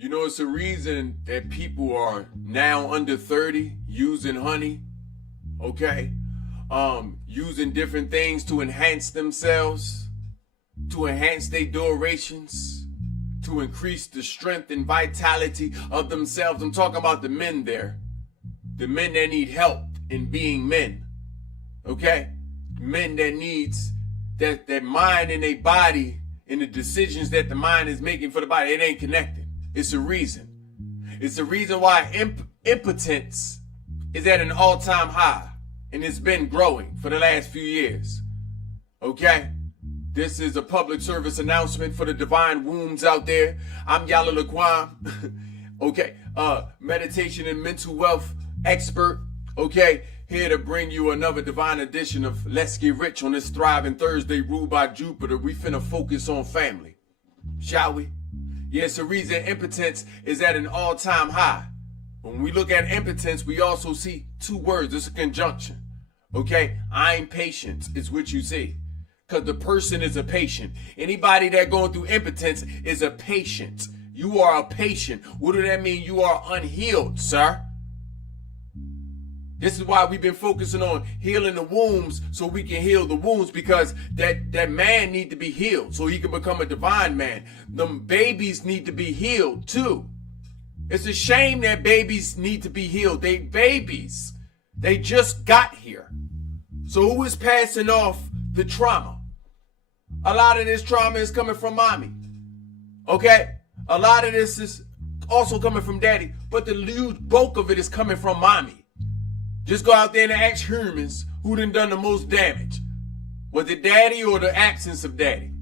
You know, it's a reason that people are now under 30 using honey, okay? Using different things to enhance themselves, to enhance their durations, to increase the strength and vitality of themselves. I'm talking about the men there, the men that need help in being men, okay? Men that needs that mind in their body and the decisions that the mind is making for the body, it ain't connected. It's a reason. It's the reason why impotence is at an all-time high, and it's been growing for the last few years. Okay? This is a public service announcement for the divine wombs out there. I'm YAHLIL LAKWAME. Okay? Meditation and mental wealth expert. Okay? Here to bring you another divine edition of Let's Get Rich on this thriving Thursday ruled by Jupiter. We finna focus on family. Shall we? Yeah, it's the reason impotence is at an all-time high. When we look at impotence, we also see two words. It's a conjunction. Okay? I'm patient is what you see. Because the person is a patient. Anybody that going through impotence is a patient. You are a patient. What does that mean? You are unhealed, sir. This is why we've been focusing on healing the wombs so we can heal the wounds, because that man need to be healed so he can become a divine man. Them babies need to be healed too. It's a shame that babies need to be healed. They babies. They just got here. So who is passing off the trauma? A lot of this trauma is coming from mommy. Okay? A lot of this is also coming from daddy, but the huge bulk of it is coming from mommy. Just go out there and ask humans who done the most damage. Was it daddy or the absence of daddy?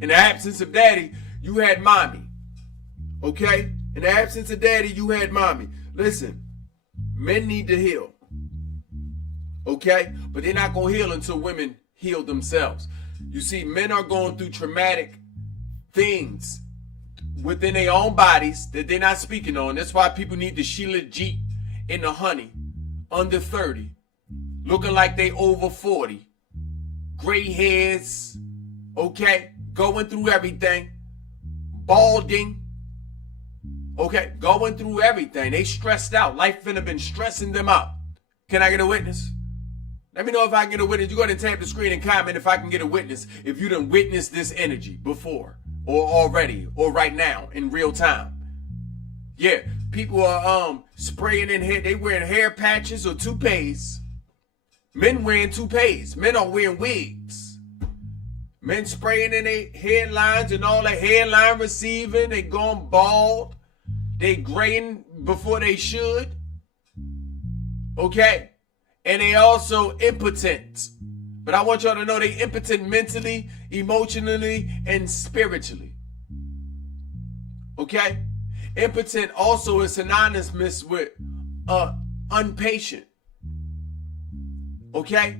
In the absence of daddy, you had mommy. Okay? In the absence of daddy, you had mommy. Listen, men need to heal. Okay? But they're not going to heal until women heal themselves. You see, men are going through traumatic things within their own bodies that they're not speaking on. That's why people need the Sheila Jeet in the honey. Under 30, looking like they over 40, gray hairs, okay, going through everything, balding, okay, going through everything. They stressed out. Life finna been stressing them out. Can I get a witness? Let me know if I can get a witness. You go ahead and tap the screen and comment if I can get a witness, if you done witnessed this energy before or already or right now in real time. Yeah. People are spraying in hair. They wearing hair patches or toupees. Men wearing toupees. Men are wearing wigs. Men spraying in their hairlines and all that hairline receiving. They going bald. They graying before they should. Okay? And they also impotent. But I want y'all to know they impotent mentally, emotionally, and spiritually. Okay? Impotent also is synonymous with unpatient. Okay?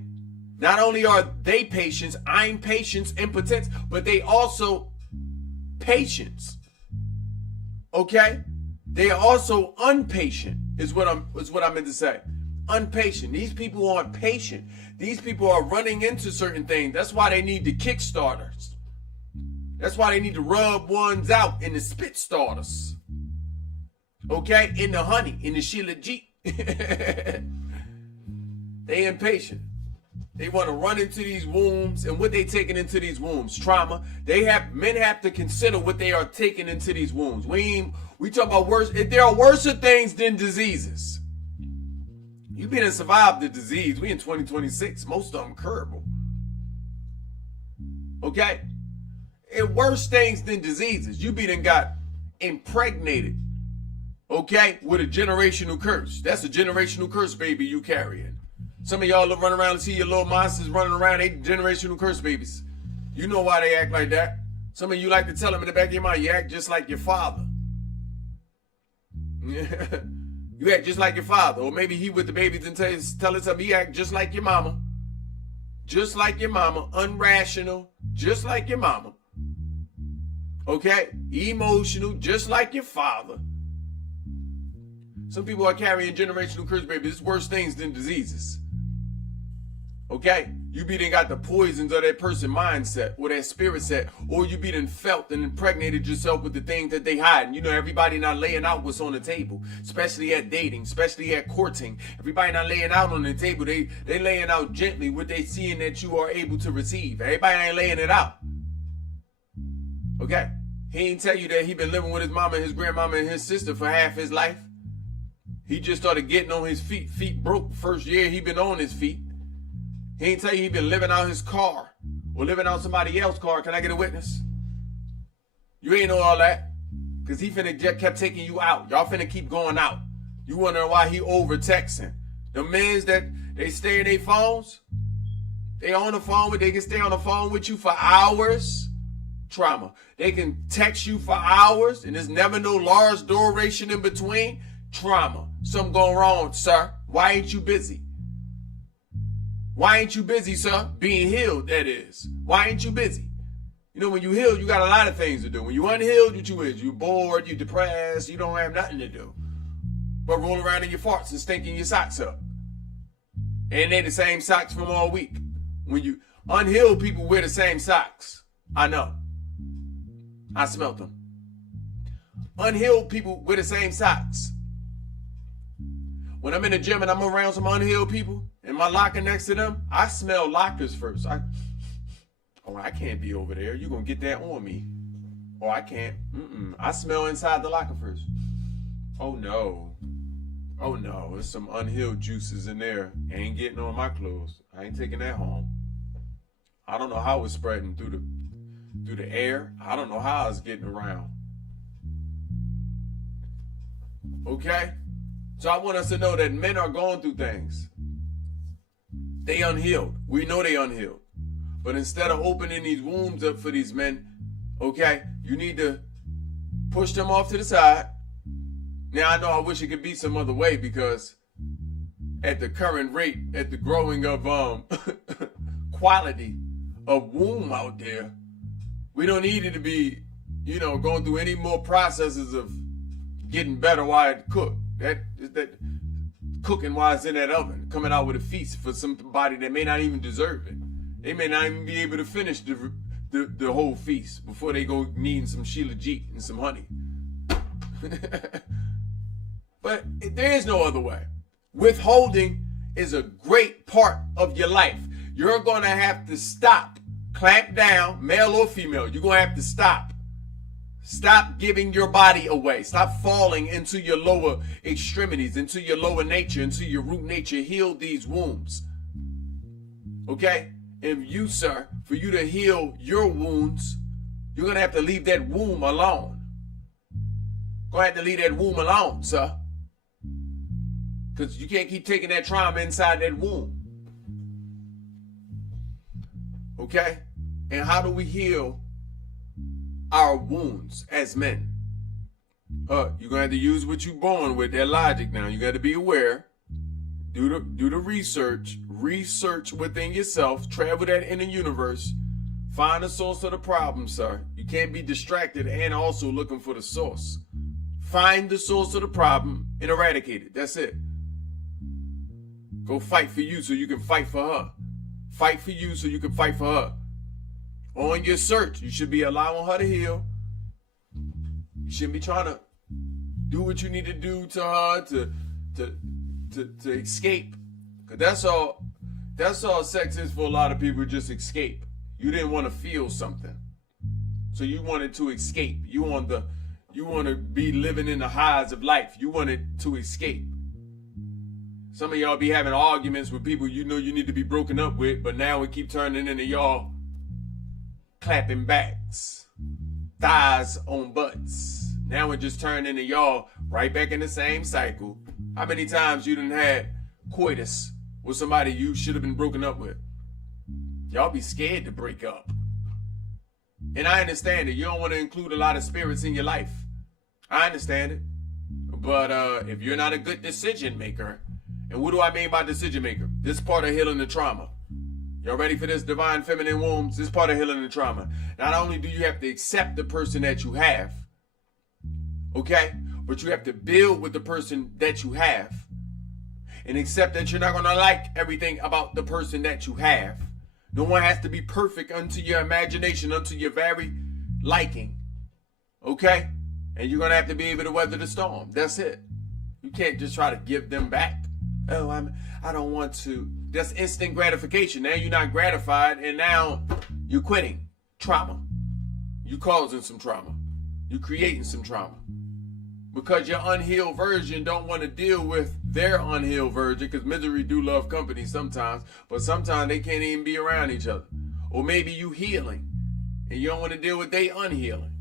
Not only are they patients, I'm patients, impotence, but they also patients. Okay? They are also unpatient, is what I meant to say. Unpatient. These people aren't patient. These people are running into certain things. That's why they need the kickstarters. That's why they need to rub ones out in the spit starters. Okay, in the honey, in the Sheila Jeep. They impatient. They want to run into these wombs, and what they taking into these wombs, trauma. Men have to consider what they are taking into these wombs. We talk about worse. If there are worse things than diseases. You been and survived the disease. We in 2026. Most of them curable. Okay, and worse things than diseases. You been and got impregnated. Okay, with a generational curse. That's a generational curse, baby, you carrying. Some of y'all run around and see your little monsters running around. They generational curse babies. You know why they act like that. Some of you like to tell them in the back of your mind, you act just like your father. You act just like your father. Or maybe he with the babies and tell us something. He act just like your mama. Just like your mama. Unrational. Just like your mama. Okay? Emotional. Just like your father. Some people are carrying generational curse babies. It's worse things than diseases. Okay? You be done got the poisons of that person mindset or that spirit set, or you be done felt and impregnated yourself with the things that they hide. You know, everybody not laying out what's on the table, especially at dating, especially at courting. Everybody not laying out on the table. They laying out gently what they seeing that you are able to receive. Everybody ain't laying it out. Okay? He ain't tell you that he been living with his mama, his grandmama, and his sister for half his life. He just started getting on his feet. Feet broke first year he been on his feet. He ain't tell you he been living out his car or living out somebody else's car. Can I get a witness? You ain't know all that. Because he finna just kept taking you out. Y'all finna keep going out. You wondering why he over texting. The men that they stay in their phones, they on the phone with, they can stay on the phone with you for hours. Trauma. They can text you for hours and there's never no large duration in between. Trauma. Something going wrong, sir. Why ain't you busy? Why ain't you busy, sir? Being healed, that is. Why ain't you busy? You know, when you heal, you got a lot of things to do. When you unhealed, what you is? You bored, you depressed, you don't have nothing to do. But roll around in your farts and stinking your socks up. And they the same socks from all week. When you unhealed people wear the same socks. I know. I smelt them. Unhealed people wear the same socks. When I'm in the gym and I'm around some unhealed people, and my locker next to them, I smell lockers first. I can't be over there. You're going to get that on me. Or I can't. I smell inside the locker first. Oh, no. Oh, no. There's some unhealed juices in there. Ain't getting on my clothes. I ain't taking that home. I don't know how it's spreading through the air. I don't know how it's getting around. Okay? So I want us to know that men are going through things. They unhealed. We know they unhealed. But instead of opening these wombs up for these men, okay, you need to push them off to the side. Now, I know I wish it could be some other way because at the current rate, at the growing of quality of womb out there, we don't need it to be, you know, going through any more processes of getting better while it cooked. That cooking while it's in that oven, coming out with a feast for somebody that may not even deserve it. They may not even be able to finish the whole feast before they go needing some Shilajit and some honey. But there is no other way. Withholding is a great part of your life. You're going to have to stop, clamp down, male or female. You're going to have to stop. Stop giving your body away. Stop falling into your lower extremities, into your lower nature, into your root nature. Heal these wounds. Okay? And you, sir, for you to heal your wounds, you're going to have to leave that womb alone. Going to have to leave that womb alone, sir. Because you can't keep taking that trauma inside that womb. Okay? And how do we heal our wounds as men? You're going to have to use what you're born with, that logic now. You got to be aware. Do the research. Research within yourself. Travel that inner universe. Find the source of the problem, sir. You can't be distracted and also looking for the source. Find the source of the problem and eradicate it. That's it. Go fight for you so you can fight for her. Fight for you so you can fight for her. On your search, you should be allowing her to heal. You shouldn't be trying to do what you need to do to her to escape. Because that's all sex is for a lot of people, just escape. You didn't want to feel something. So you wanted to escape. You want to be living in the highs of life. You wanted to escape. Some of y'all be having arguments with people you know you need to be broken up with, but now we keep turning into y'all clapping backs, thighs on butts. Now it just turned into y'all right back in the same cycle. How many times you done had coitus with somebody you should have been broken up with? Y'all be scared to break up. And I understand it. You don't want to include a lot of spirits in your life. I understand it. But if you're not a good decision maker, and what do I mean by decision maker? This part of healing the trauma. Y'all ready for this, divine feminine wombs? This part of healing the trauma. Not only do you have to accept the person that you have, okay, but you have to build with the person that you have and accept that you're not going to like everything about the person that you have. No one has to be perfect unto your imagination, unto your very liking. Okay? And you're going to have to be able to weather the storm. That's it. You can't just try to give them back. Oh, I don't want to. That's instant gratification. Now you're not gratified, and now you're quitting. Trauma. You're causing some trauma. You're creating some trauma. Because your unhealed version don't want to deal with their unhealed version, because misery do love company sometimes, but sometimes they can't even be around each other. Or maybe you healing, and you don't want to deal with they unhealing.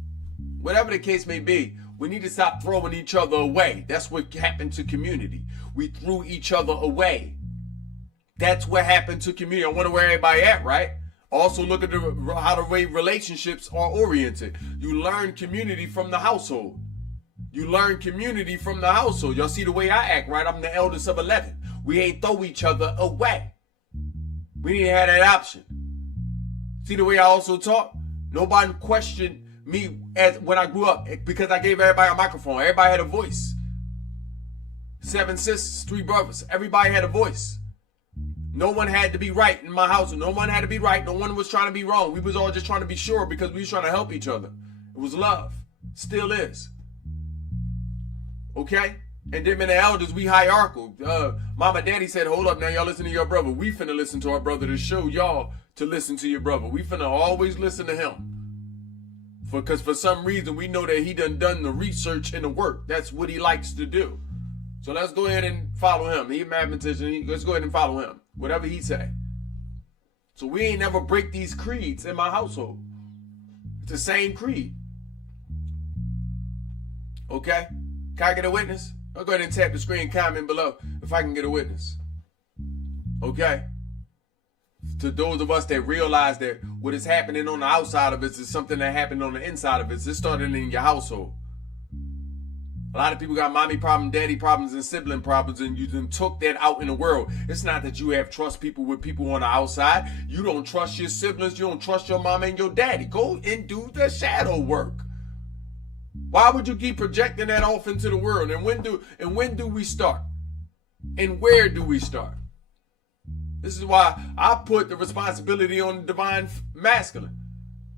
Whatever the case may be, we need to stop throwing each other away. That's what happened to community. We threw each other away. That's what happened to community. I wonder where everybody at, right? Also look at how the way relationships are oriented. You learn community from the household. You learn community from the household. Y'all see the way I act, right? I'm the eldest of 11. We ain't throw each other away. We didn't have that option. See the way I also talk? Nobody questioned me as when I grew up because I gave everybody a microphone. Everybody had a voice. 7 sisters, 3 brothers. Everybody had a voice. No one had to be right in my house. No one had to be right. No one was trying to be wrong. We was all just trying to be sure because we was trying to help each other. It was love. Still is. Okay? And then in the elders, we hierarchical. Mama, daddy said, hold up now, y'all listen to your brother. We finna listen to our brother to show y'all to listen to your brother. We finna always listen to him. Because for some reason, we know that he done the research and the work. That's what he likes to do. So let's go ahead and follow him. He a mathematician. Let's go ahead and follow him. Whatever he say. So we ain't never break these creeds in my household. It's the same creed. Okay? Can I get a witness? I'll go ahead and tap the screen, comment below if I can get a witness. Okay? To those of us that realize that what is happening on the outside of us is something that happened on the inside of us. It started in your household. A lot of people got mommy problems, daddy problems, and sibling problems, and you then took that out in the world. It's not that you have trust people with people on the outside. You don't trust your siblings. You don't trust your mama and your daddy. Go and do the shadow work. Why would you keep projecting that off into the world? And when do we start? And where do we start? This is why I put the responsibility on the divine masculine.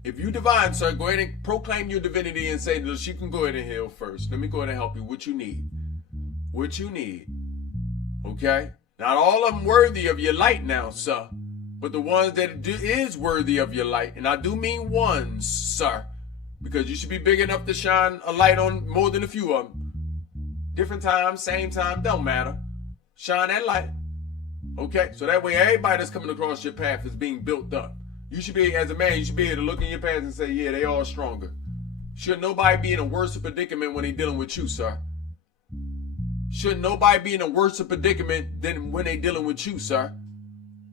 If you divine, sir, go ahead and proclaim your divinity and say, she can go ahead and heal first. Let me go ahead and help you. What you need. What you need. Okay? Not all of them worthy of your light now, sir. But the ones that is worthy of your light. And I do mean ones, sir. Because you should be big enough to shine a light on more than a few of them. Different time, same time, don't matter. Shine that light. Okay? So that way everybody that's coming across your path is being built up. You should be, as a man, you should be able to look in your past and say, yeah, they all stronger. Should nobody be in a worse predicament when they dealing with you, sir? Should nobody be in a worse predicament than when they dealing with you, sir?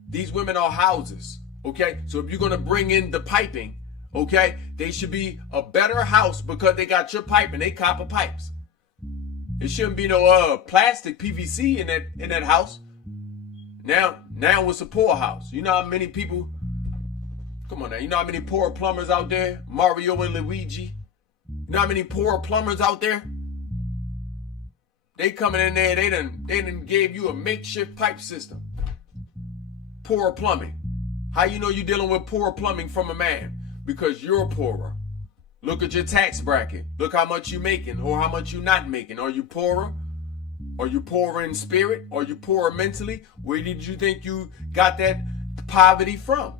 These women are houses, okay? So if you're going to bring in the piping, okay, they should be a better house because they got your pipe and they copper pipes. It shouldn't be no plastic PVC in that house. Now it's a poor house. You know how many people... Come on now, you know how many poor plumbers out there? Mario and Luigi. You know how many poor plumbers out there? They coming in there, they done gave you a makeshift pipe system. Poor plumbing. How you know you're dealing with poor plumbing from a man? Because you're poorer. Look at your tax bracket. Look how much you making or how much you not making. Are you poorer? Are you poorer in spirit? Are you poorer mentally? Where did you think you got that poverty from?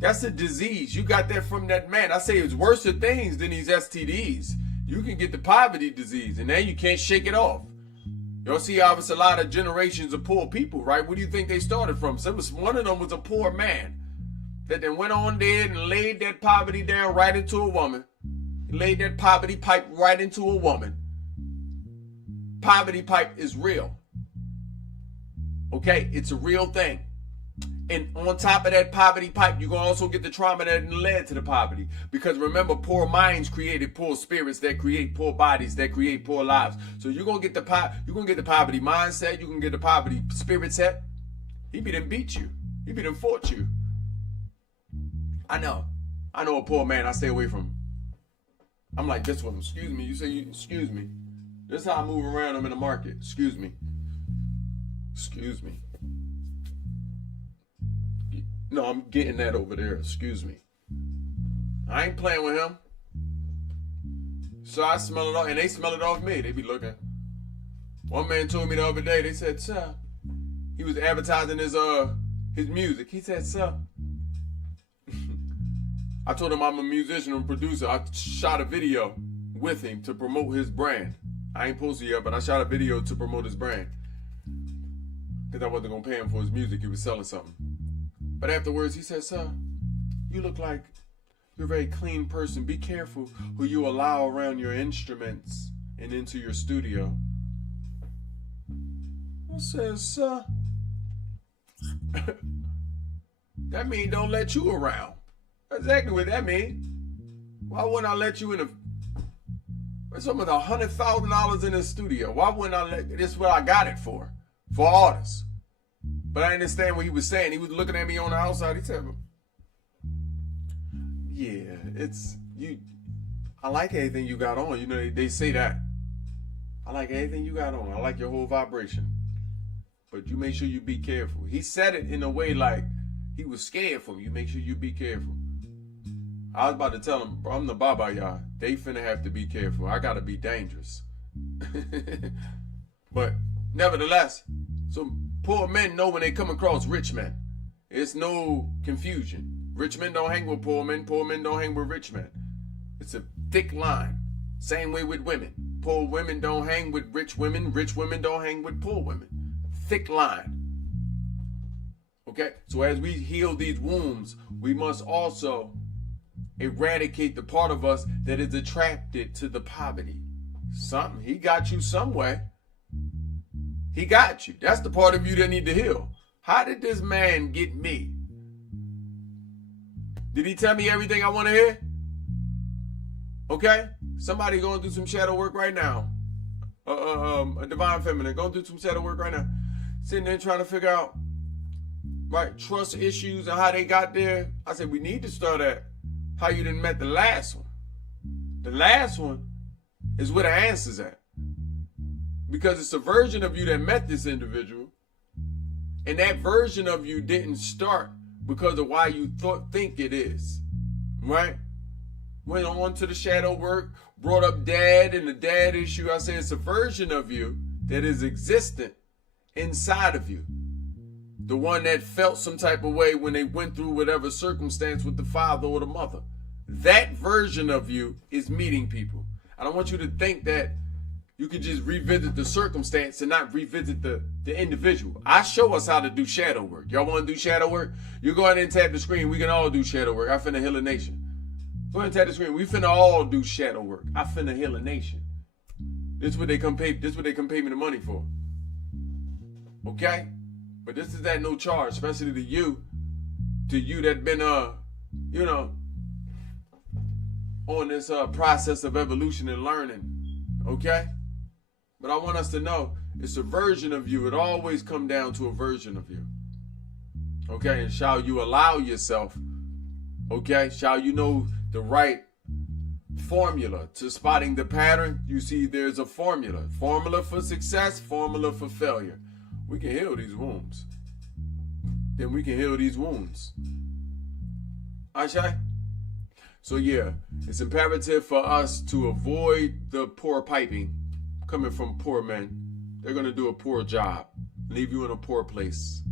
That's a disease. You got that from that man. I say it's worse things than these STDs. You can get the poverty disease, and then you can't shake it off. Y'all see how it's a lot of generations of poor people, right? Where do you think they started from? One of them was a poor man that then went on there and laid that poverty down right into a woman. He laid that poverty pipe right into a woman. Poverty pipe is real. Okay? It's a real thing. And on top of that poverty pipe, you're going to also get the trauma that led to the poverty. Because remember, poor minds created poor spirits that create poor bodies, that create poor lives. So you're going to get the poverty mindset, you're going to get the poverty spirit set. He be done beat you. He be done fought you. I know a poor man I stay away from. I'm like this one. Excuse me. You say, excuse me. This is how I move around. I'm in the market. Excuse me. Excuse me. No, I'm getting that over there. Excuse me. I ain't playing with him. So I smell it off, and they smell it off me. They be looking. One man told me the other day, they said, sir, he was advertising his music. He said, sir, I told him I'm a musician and producer. I shot a video with him to promote his brand. I ain't posted yet, but I shot a video to promote his brand. Because I wasn't going to pay him for his music. He was selling something. But afterwards, he said, sir, you look like you're a very clean person. Be careful who you allow around your instruments and into your studio. I said, sir, that mean don't let you around. That's exactly what that mean. Why wouldn't I let you in a... It's almost $100,000 in the studio. Why wouldn't I let... This is what I got it for artists. But I understand what he was saying. He was looking at me on the outside. He said, yeah, it's you. I like everything you got on. You know, they say that. I like everything you got on. I like your whole vibration. But you make sure you be careful. He said it in a way like he was scared for me. You make sure you be careful. I was about to tell him, bro, I'm the Baba, y'all. They finna have to be careful. I gotta be dangerous. But nevertheless, so poor men know when they come across rich men. It's no confusion. Rich men don't hang with poor men don't hang with rich men. It's a thick line. Same way with women. Poor women don't hang with rich women don't hang with poor women. Thick line. Okay? So as we heal these wounds, we must also eradicate the part of us that is attracted to the poverty. Something. He got you somewhere. He got you. That's the part of you that need to heal. How did this man get me? Did he tell me everything I want to hear? Okay? Somebody going through some shadow work right now. A divine feminine going through some shadow work right now. Sitting there trying to figure out, right, trust issues and how they got there. I said, we need to start at how you done met the last one. The last one is where the answer's at. Because it's a version of you that met this individual. And that version of you didn't start because of why you think it is. Right? Went on to the shadow work, brought up dad and the dad issue. I said it's a version of you that is existent inside of you. The one that felt some type of way when they went through whatever circumstance with the father or the mother. That version of you is meeting people. I don't want you to think that you can just revisit the circumstance and not revisit the individual. I show us how to do shadow work. Y'all want to do shadow work? You go ahead and tap the screen. We can all do shadow work. I finna heal a nation. Go ahead and tap the screen. We finna all do shadow work. I finna heal a nation. This is what they come pay. This is what they come pay me the money for. Okay? But this is at no charge, especially to you that been you know, on this process of evolution and learning. Okay? But I want us to know it's a version of you. It always come down to a version of you. Okay? And shall you allow yourself, okay? Shall you know the right formula to spotting the pattern? You see there's a formula. Formula for success, formula for failure. We can heal these wounds. Then we can heal these wounds. Aisha? So yeah, it's imperative for us to avoid the poor piping coming from poor men. They're going to do a poor job. Leave you in a poor place.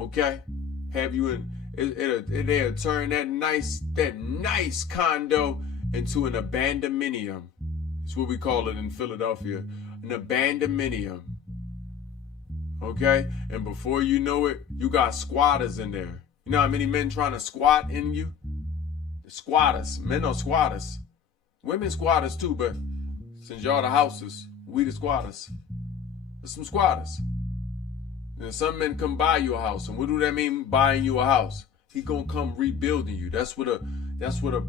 Okay? Have you in... They'll turn that nice condo into an abandonminium. It's what we call it in Philadelphia. An abandonminium. Okay? And before you know it, you got squatters in there. You know how many men trying to squat in you? The squatters. Men are squatters. Women squatters too, but since y'all the houses, we the squatters. There's some squatters. And some men come buy you a house. And what do that mean, buying you a house? He gonna come rebuilding you. That's what a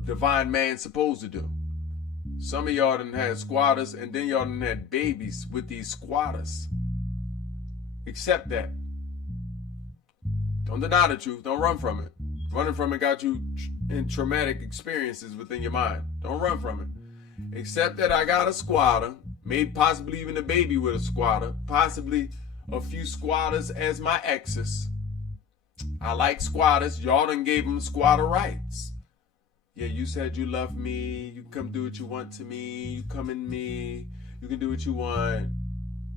divine man's supposed to do. Some of y'all done had squatters, and then y'all done had babies with these squatters. Accept that. Don't deny the truth. Don't run from it. Running from it got you in traumatic experiences within your mind. Don't run from it. Accept that I got a squatter, maybe possibly even a baby with a squatter, possibly a few squatters as my exes. I like squatters. Y'all done gave them squatter rights. Yeah, you said you love me. You can come do what you want to me. You come in me. You can do what you want.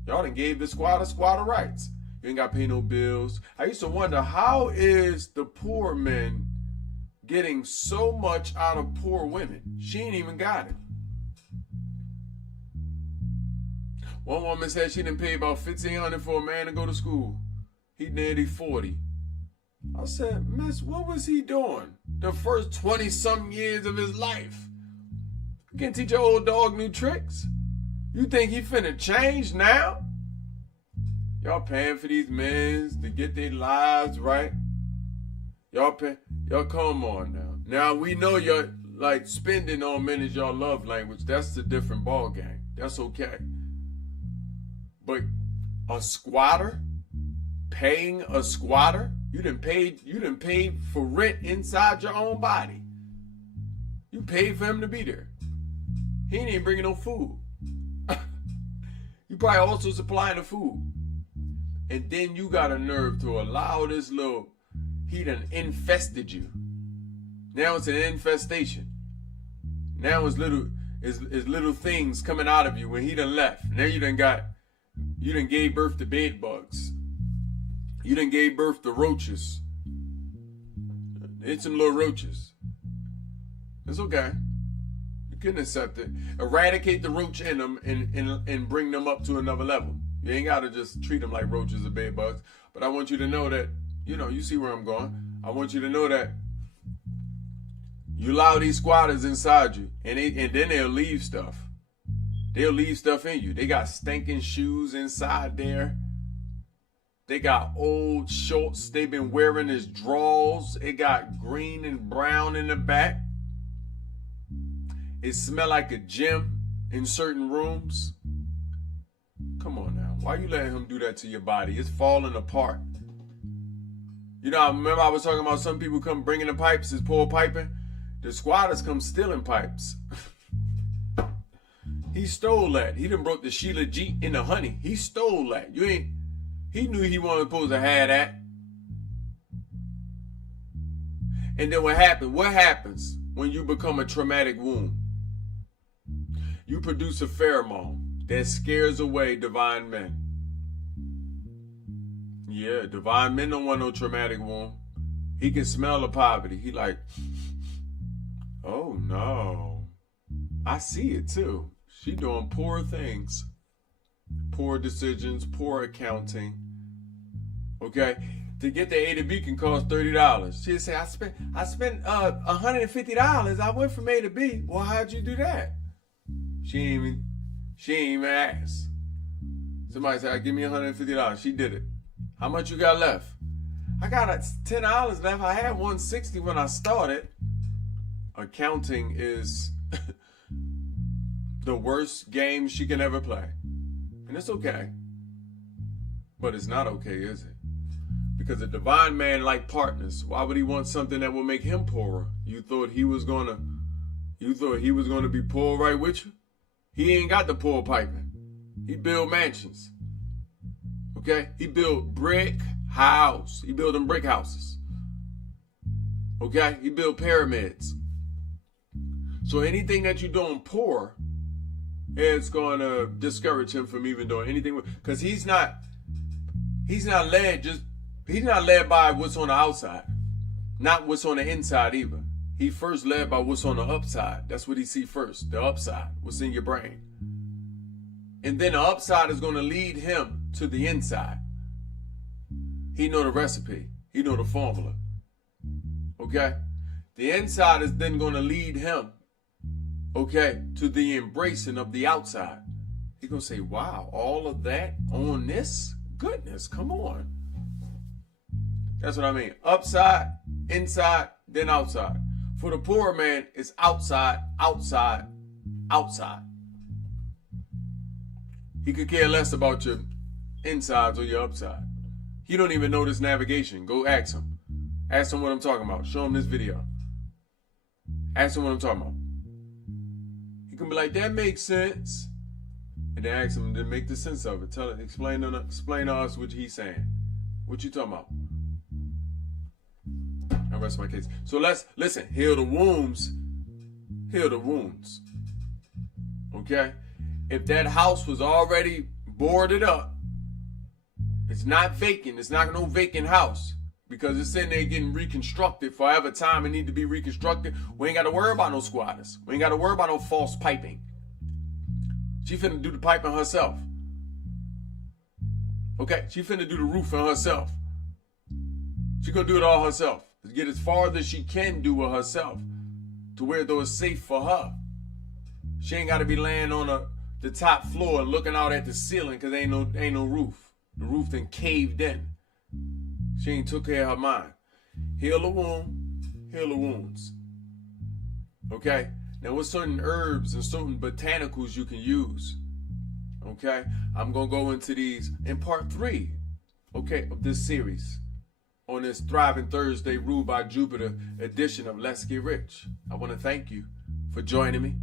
Y'all done gave the squatter rights. You ain't got to pay no bills. I used to wonder, how is the poor men getting so much out of poor women? She ain't even got it. One woman said she didn't pay about $1,500 for a man to go to school. He nearly 40. I said, miss, what was he doing the first 20-something years of his life? You can't teach your old dog new tricks. You think he finna change now? Y'all paying for these men to get their lives right. Y'all come on now. Now we know you're like spending on men is your love language. That's a different ball game. That's okay. But a squatter, paying a squatter, you done paid for rent inside your own body. You paid for him to be there. He ain't even bringing no food. You probably also supplying the food. And then you got a nerve to allow this little, he done infested you. Now it's an infestation. Now it's little things coming out of you when he done left. Now you done gave birth to bed bugs. You done gave birth to roaches. It's some little roaches. It's okay. You can accept it. Eradicate the roach in them and bring them up to another level. You ain't got to just treat them like roaches or bed bugs. But I want you to know that, you see where I'm going. I want you to know that you allow these squatters inside you, and then they'll leave stuff. They'll leave stuff in you. They got stinking shoes inside there. They got old shorts they've been wearing as drawers. It got green and brown in the back. It smell like a gym in certain rooms. Come on now. Why you letting him do that to your body? It's falling apart. I remember I was talking about some people come bringing the pipes, it's poor piping. The squatters come stealing pipes. He stole that. He done broke the Sheila Jeet in the honey. He stole that. He knew he wasn't supposed to have that. And then what happened? What happens when you become a traumatic wound? You produce a pheromone that scares away divine men. Yeah, divine men don't want no traumatic wound. He can smell the poverty. He like, oh no. I see it too. She doing poor things. Poor decisions, poor accounting. Okay? To get the A to B can cost $30. She'd say, I spent $150. I went from A to B. Well, how'd you do that? She ain't even ask. Somebody said, give me $150. She did it. How much you got left? I got $10 left. I had $160 when I started. Accounting is the worst game she can ever play. And it's okay. But it's not okay, is it? Because a divine man like partners. Why would he want something that will make him poorer? You thought he was gonna be poor right with you? He ain't got the poor piping. He build mansions. Okay? He built brick house. He built them brick houses. Okay? He built pyramids. So anything that you're doing poor, it's going to discourage him from even doing anything. Because he's not led by what's on the outside. Not what's on the inside either. He first led by what's on the upside. That's what he see first. The upside. What's in your brain. And then the upside is going to lead him to the inside. He know the recipe. He know the formula. Okay? The inside is then going to lead him, okay, to the embracing of the outside. He's going to say, wow, all of that on this? Goodness, come on. That's what I mean. Upside, inside, then outside. For the poor man, it's outside, outside, outside. He could care less about your insides or your upside. He don't even know this navigation. Go ask him. Ask him what I'm talking about. Show him this video. Ask him what I'm talking about. He can be like, that makes sense. And then ask him to make the sense of it. Explain to us what he's saying. What you talking about? rest my case. So let's listen. Heal the wounds. Heal the wounds. Okay? If that house was already boarded up, it's not vacant. It's not no vacant house because it's sitting there getting reconstructed forever time. It need to be reconstructed. We ain't got to worry about no squatters. We ain't got to worry about no false piping. She finna do the piping herself. Okay? She finna do the roofing herself. She gonna do it all herself. To get as far as she can do it herself. To where though it's safe for her. She ain't gotta be laying on the top floor and looking out at the ceiling because ain't no roof. The roof then caved in. She ain't took care of her mind. Heal the womb, heal the wounds. Okay? Now with certain herbs and certain botanicals you can use. Okay? I'm gonna go into these in part 3, okay, of this series. On this Thriving Thursday Ruled by Jupiter edition of Let's Get Rich. I want to thank you for joining me,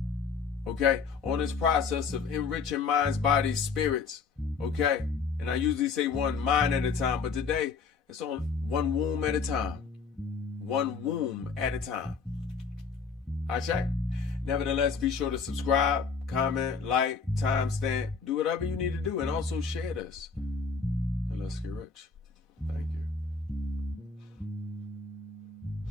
okay, on this process of enriching minds, bodies, spirits, okay? And I usually say one mind at a time, but today it's on one womb at a time. One womb at a time. I check. Nevertheless, be sure to subscribe, comment, like, timestamp, do whatever you need to do, and also share this. And let's get rich. Thank you.